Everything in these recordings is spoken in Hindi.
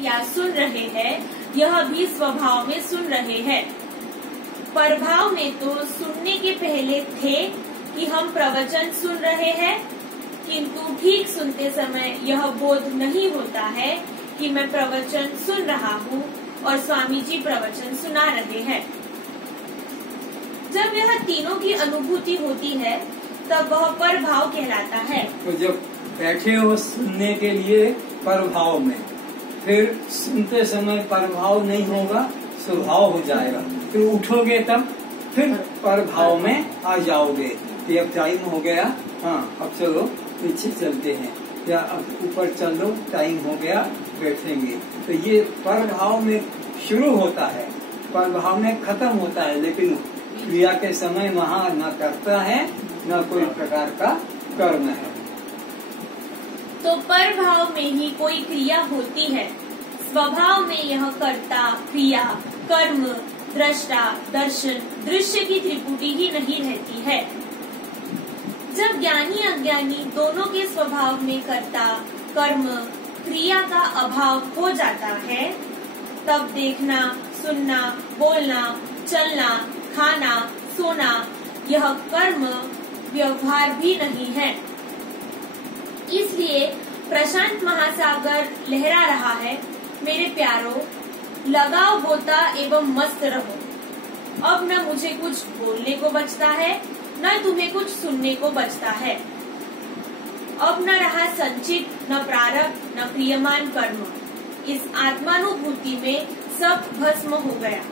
या सुन रहे हैं, यह भी स्वभाव में सुन रहे हैं। प्रभाव में तो सुनने के पहले थे कि हम प्रवचन सुन रहे हैं, किंतु ठीक सुनते समय यह बोध नहीं होता है कि मैं प्रवचन सुन रहा हूँ और स्वामी जी प्रवचन सुना रहे हैं। जब यह तीनों की अनुभूति होती है तब वह प्रभाव कहलाता है। तो जब बैठे हो सुनने के लिए प्रभाव में, फिर सुनते समय प्रभाव नहीं होगा, स्वभाव हो जाएगा। फिर उठोगे तब फिर प्रभाव में आ जाओगे कि अब टाइम हो गया, हाँ अब चलो नीचे चलते हैं, या अब ऊपर चलो टाइम हो गया बैठेंगे। तो ये प्रभाव में शुरू होता है, प्रभाव में खत्म होता है, लेकिन क्रिया के समय वहाँ न करता है न कोई प्रकार का कर्म है। तो प्रभाव में ही कोई क्रिया होती है, स्वभाव में यह कर्ता, क्रिया, कर्म, दृष्टा, दर्शन, दृश्य की त्रिपुटी ही नहीं रहती है। जब ज्ञानी अज्ञानी दोनों के स्वभाव में कर्ता, कर्म, क्रिया का अभाव हो जाता है, तब देखना, सुनना, बोलना, चलना, खाना, सोना यह कर्म व्यवहार भी नहीं है। इसलिए प्रशांत महासागर लहरा रहा है, मेरे प्यारों लगाओ गोता एवं मस्त रहो। अब न मुझे कुछ बोलने को बचता है, न तुम्हें कुछ सुनने को बचता है। अब न रहा संचित, न प्रारब्ध, न क्रियमान कर्म। इस आत्मानुभूति में सब भस्म हो गया।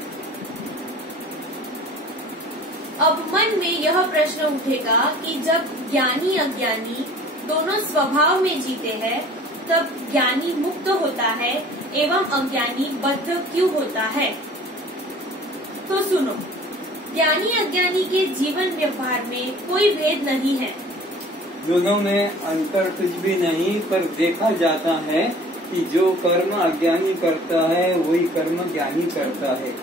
अब मन में यह प्रश्न उठेगा कि जब ज्ञानी अज्ञानी दोनों स्वभाव में जीते हैं, तब ज्ञानी मुक्त होता है एवं अज्ञानी बद्ध क्यों होता है? तो सुनो, ज्ञानी अज्ञानी के जीवन व्यवहार में कोई भेद नहीं है। दोनों में अंतर कुछ भी नहीं, पर देखा जाता है कि जो कर्म अज्ञानी करता है वही कर्म ज्ञानी करता है।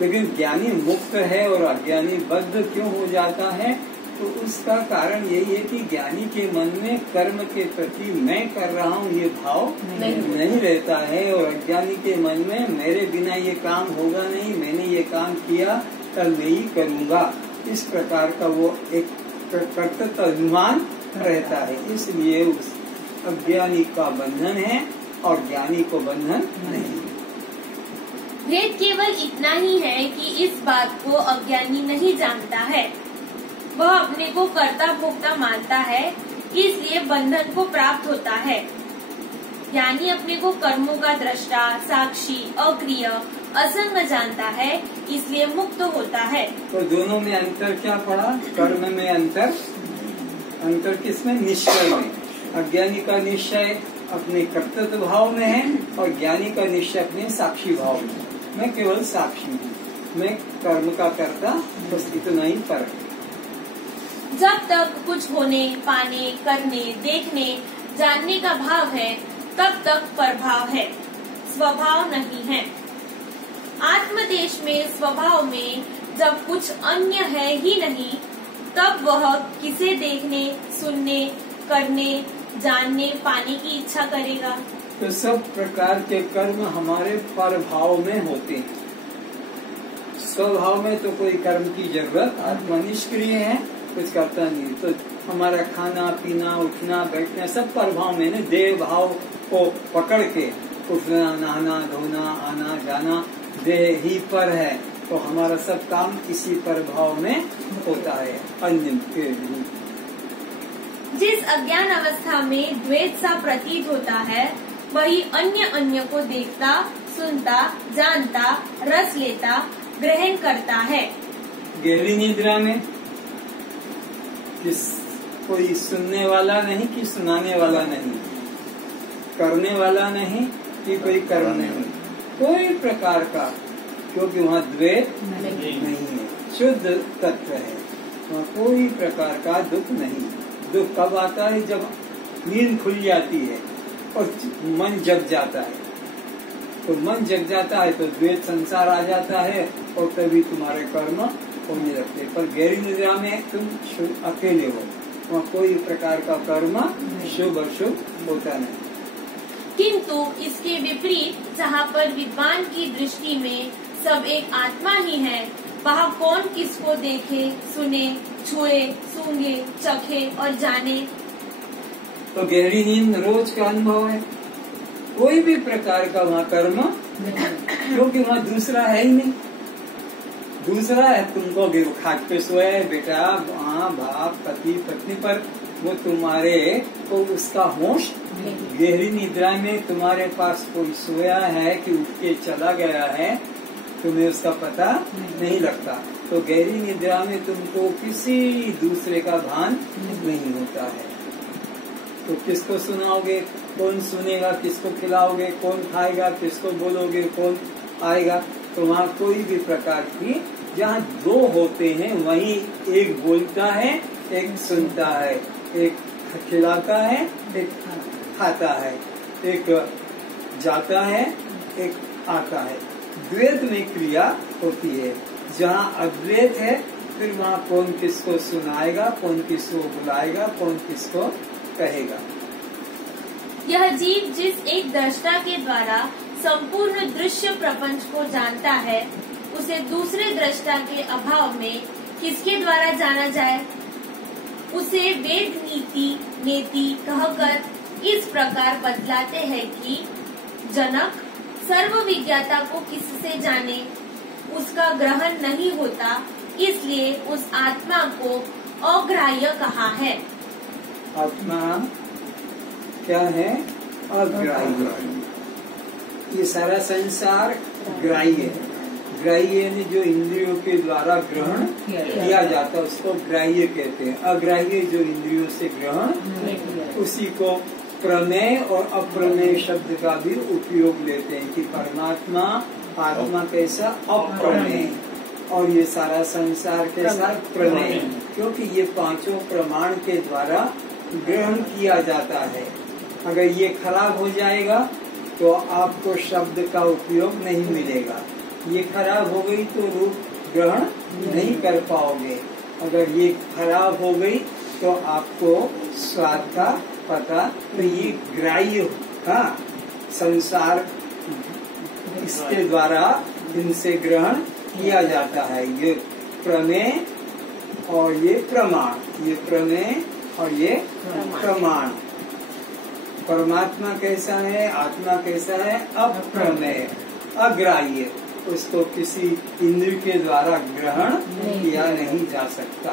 लेकिन ज्ञानी मुक्त है और अज्ञानी बद्ध क्यों हो जाता है? तो उसका कारण यही है कि ज्ञानी के मन में कर्म के प्रति मैं कर रहा हूँ ये भाव नहीं रहता है, और अज्ञानी के मन में मेरे बिना ये काम होगा नहीं, मैंने ये काम किया कल मैं ही करूँगा, इस प्रकार का वो एक कर्तव्य अभिमान रहता है। इसलिए उस अज्ञानी का बंधन है और ज्ञानी को बंधन नहीं। भेद केवल इतना ही है कि इस बात को अज्ञानी नहीं जानता है, वह अपने को कर्ता भोक्ता मानता है, इसलिए बंधन को प्राप्त होता है। ज्ञानी अपने को कर्मों का दृष्टा, साक्षी, अक्रिय, असंग जानता है, इसलिए मुक्त होता है। तो दोनों में अंतर क्या पड़ा? कर्म में अंतर किसमें? निश्चय में। अज्ञानी का निश्चय अपने कर्तव्य भाव में है और ज्ञानी का निश्चय अपने साक्षी भाव में। मैं केवल साक्षी हूँ, मैं कर्म का कर्ता, बस इतना ही फर्क है। जब तक कुछ होने, पाने, करने, देखने, जानने का भाव है, तब तक प्रभाव है, स्वभाव नहीं है। आत्मदेश में स्वभाव में जब कुछ अन्य है ही नहीं, तब वह किसे देखने, सुनने, करने, जानने, पाने की इच्छा करेगा? तो सब प्रकार के कर्म हमारे प्रभाव में होते हैं। स्वभाव में तो कोई कर्म की जरूरत, आत्मा निष्क्रिय है, कुछ करता नहीं। तो हमारा खाना पीना, उठना बैठना सब प्रभाव में, देह भाव को पकड़ के उठना, नहाना, धोना, आना जाना देह ही पर है, तो हमारा सब काम इसी प्रभाव में होता है, अन्य के नहीं। जिस अज्ञान अवस्था में द्वैत सा प्रतीत होता है, वही अन्य को देखता, सुनता, जानता, रस लेता, ग्रहण करता है। गहरी निद्रा में कोई सुनने वाला नहीं कि सुनाने वाला नहीं, करने वाला नहीं कि कोई कर्म नहीं, कोई प्रकार का, क्योंकि वहाँ द्वैत नहीं है, शुद्ध तत्व है, वहाँ कोई प्रकार का दुख नहीं। दुख कब आता है? जब नींद खुल जाती है और मन जग जाता है। तो मन जग जाता है तो द्वैत संसार आ जाता है और तभी तुम्हारे कर्म होने लगते। पर गहरी निद्रा में तुम अकेले हो, वहाँ कोई प्रकार का कर्म शुभ अशुभ होता नहीं। किंतु इसके विपरीत जहाँ पर विद्वान की दृष्टि में सब एक आत्मा ही है, वहाँ कौन किसको देखे, सुने, छुए, सूंघे, चखे और जाने। तो गहरी नींद रोज का अनुभव है, कोई भी प्रकार का वहाँ कर्म, क्योंकि वहाँ दूसरा है ही नहीं। दूसरा है तुमको खाट पे सोया है बेटा, माँ बाप पति पत्नी, पर वो तुम्हारे को उसका होश गहरी निद्रा में तुम्हारे पास कोई सोया है कि उठ के चला गया है, तुम्हें उसका पता नहीं लगता। तो गहरी निद्रा में तुमको किसी दूसरे का भान नहीं होता है। तो किसको सुनाओगे, कौन सुनेगा, किसको खिलाओगे, कौन खाएगा, किसको बोलोगे, कौन आएगा। तो वहाँ कोई भी प्रकार की, जहाँ दो होते हैं वहीं एक बोलता है, एक सुनता है, एक खिलाता है, एक खाता है, एक जाता है, एक आता है। द्वैत में क्रिया होती है। जहाँ अद्वैत है फिर वहाँ कौन किसको सुनाएगा, कौन किसको बुलाएगा, कौन किसको कहेगा। यह जीव जिस एक दृष्टा के द्वारा संपूर्ण दृश्य प्रपंच को जानता है, उसे दूसरे दृष्टा के अभाव में किसके द्वारा जाना जाए। उसे वेद नीति नेति कहकर इस प्रकार बतलाते हैं कि जनक सर्व विज्ञाता को किससे जाने, उसका ग्रहण नहीं होता, इसलिए उस आत्मा को अग्राह्य कहा है। आत्मा क्या है? अग्राह्य। ये सारा संसार ग्राह्य है। ग्राह्य यानी जो इंद्रियों के द्वारा ग्रहण किया जाता है उसको ग्राह्य कहते हैं। अग्राह्य जो इंद्रियों से ग्रहण, उसी को प्रमेय और अप्रमेय शब्द का भी उपयोग लेते हैं कि परमात्मा आत्मा कैसा अप्रमेय और ये सारा संसार कैसा प्रमेय, क्योंकि ये पांचों प्रमाण के द्वारा ग्रहण किया जाता है। अगर ये खराब हो जाएगा तो आपको शब्द का उपयोग नहीं मिलेगा। ये खराब हो गई तो रूप ग्रहण नहीं कर पाओगे। अगर ये खराब हो गई तो आपको स्वाद का पता, तो ये ग्राह्य का संसार इसके द्वारा इनसे ग्रहण किया जाता है। ये प्रमेय और ये प्रमाण, ये प्रमेय और ये प्रमाण। परमात्मा कैसा है, आत्मा कैसा है? अप्रमेय, अग्राह्य, उसको किसी इंद्र के द्वारा ग्रहण किया नहीं जा सकता।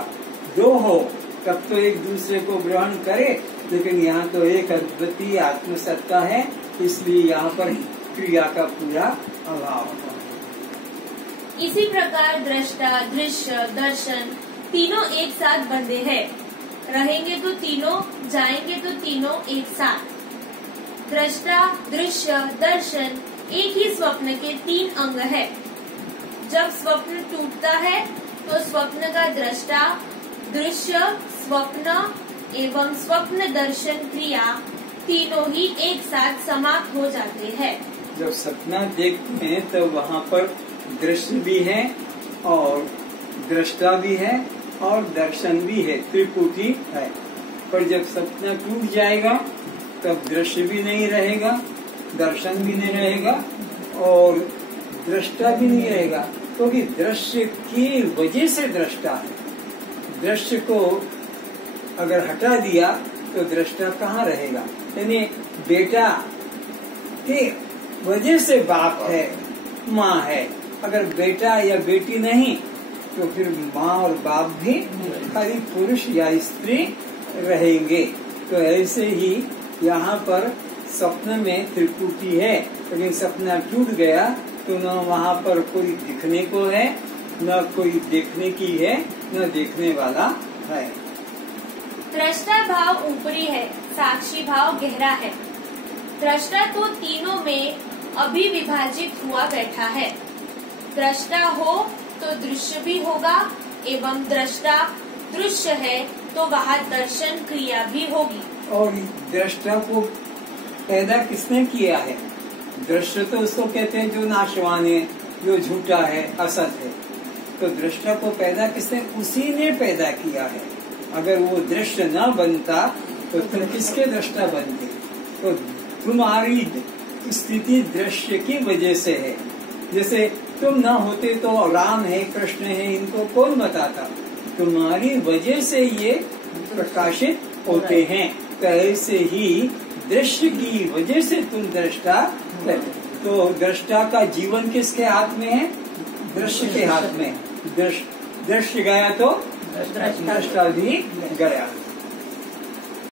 दो हो तब तो एक दूसरे को ग्रहण करे, लेकिन यहाँ तो एक अद्वितीय आत्मसत्ता है, इसलिए यहाँ पर क्रिया का पूरा अभाव है। इसी प्रकार दृष्टा, दृश्य, दर्शन तीनों एक साथ बंधे हैं। रहेंगे तो तीनों, जाएंगे तो तीनों एक साथ। दृष्टा, दृश्य, दर्शन एक ही स्वप्न के तीन अंग है। जब स्वप्न टूटता है तो स्वप्न का दृष्टा, दृश्य, स्वप्न एवं स्वप्न दर्शन क्रिया तीनों ही एक साथ समाप्त हो जाते हैं। जब सपना देखते हैं तो वहाँ पर दृश्य भी है और दृष्टा भी है और दर्शन भी है, त्रिपुटी है। पर जब सपना टूट जाएगा तब दृश्य भी नहीं रहेगा, दर्शन भी नहीं रहेगा और दृष्टा भी नहीं रहेगा, क्योंकि दृश्य की वजह से दृष्टा है। दृश्य को अगर हटा दिया तो दृष्टा कहाँ रहेगा? यानी बेटा की वजह से बाप है, माँ है। अगर बेटा या बेटी नहीं तो फिर माँ और बाप भी खाली पुरुष या स्त्री रहेंगे। तो ऐसे ही यहाँ पर स्वप्न में त्रिपुटी है, लेकिन सपना टूट गया तो न वहाँ पर कोई दिखने को है, न कोई देखने की है, न देखने वाला है। दृष्टा भाव ऊपरी है, साक्षी भाव गहरा है। दृष्टा तो तीनों में अभिविभाजित हुआ बैठा है। दृष्टा हो तो दृश्य भी होगा एवं दृष्टा दृश्य है तो वहाँ दर्शन क्रिया भी होगी। और दृष्टा को पैदा किसने किया है? दृश्य तो उसको कहते हैं जो नाशवान है, जो झूठा है, असत है। तो दृष्टा को पैदा किसने? उसी ने पैदा किया है। अगर वो दृश्य न बनता तो तुम किसके दृष्टा बनते? तो तुम्हारी स्थिति दृश्य की वजह से है। जैसे तुम ना होते तो राम है, कृष्ण है, इनको कौन बताता? तुम्हारी वजह से ये प्रकाशित होते हैं। तो ऐसे ही दृश्य की वजह से तुम दृष्टा है। तो दृष्टा का जीवन किसके हाथ में है? दृश्य के हाथ में। दृश्य गया तो दृष्टा भी गया।